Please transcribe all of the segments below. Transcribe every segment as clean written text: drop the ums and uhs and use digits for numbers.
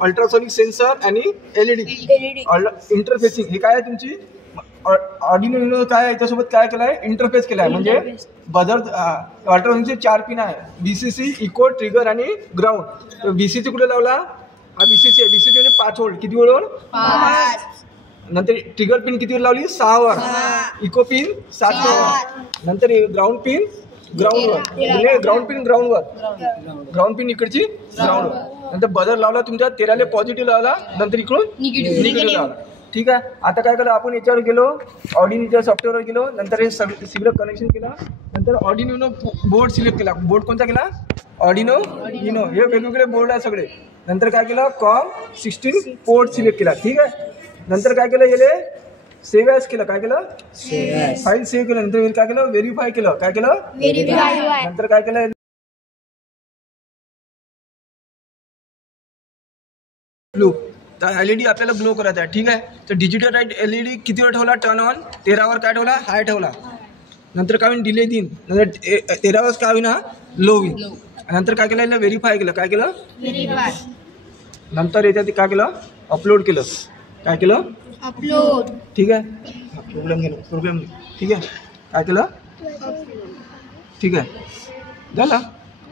Ultrasonic sensor आणि LED interfacing. हे काय आहे तुमची ऑर्डिनो युनो काय याच्यासोबत काय केलं आहे, इंटरफेस केला आहे. म्हणजे बजर अल्ट्रासोनिकचे 4 पिन आहे, VCC, इको, ट्रिगर आणि ग्राउंड. VCC कुठे लावला, हा VCC आहे. VCC म्हणजे 5 व्होल्ट. किती व्होल्ट, 5. नंतर ट्रिगर पिन किती वर लावली, 6 वर. इको पिन 7 वर. नंतर ग्राउंड पिन ग्राउंडवर, म्हणजे ग्राउंड पिन ग्राउंडवर, ग्राउंड पिन इकडची ग्राउंडवर. नंतर बजर लावला तुमच्या 13 पॉझिटिव्ह लावला, नंतर इकडून निगेटिव्ह लावला. ठीक आहे. आता काय केलं आपण, याच्यावर गेलो, ऑर्डिनोच्या सॉफ्टवेअरवर गेलो, नंतर हे सगळं कनेक्शन केलं. नंतर ऑर्डिनो बोर्ड सिलेक्ट केला. बोर्ड कोणता केला, ऑर्डिनो युनो. हे वेगवेगळे बोर्ड आहे सगळे. नंतर काय केलं, COM16 पोर्ट सिलेक्ट केला. ठीक आहे. नंतर काय केलं, याले सेव्ह ॲज केलं. काय केलं, फाईल सेव्ह केलं. नंतर काय केलं, व्हेरीफाय केलं. काय केलं, नंतर काय केलं, ब्लू. तर LED आपल्याला ब्लो करायचा आहे. ठीक आहे. तर डिजिटल लाईट LED कितीवर ठेवला, टर्न ऑन 13 वर काय ठेवला, हाय ठेवला. नंतर काय होईल, डिले देईन. नंतर 13 वर काय होईन, लो होईल. नंतर काय केलं, याला व्हेरीफाय केलं. काय केलं, नंतर याच्यात काय केलं, अपलोड केलं. काय केलं, अपलोड. ठीक आहे. प्रोग्राम. ठीक आहे. काय केलं, ठीक आहे, झालं.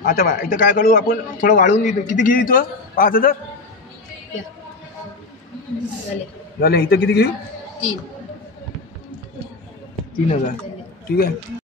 आता बघा इथं काय करू आपण, थोडं वाढवून देतो. किती घेऊ इथं, 5000 झाले. इथं किती घेऊ, 3000. ठीक आहे.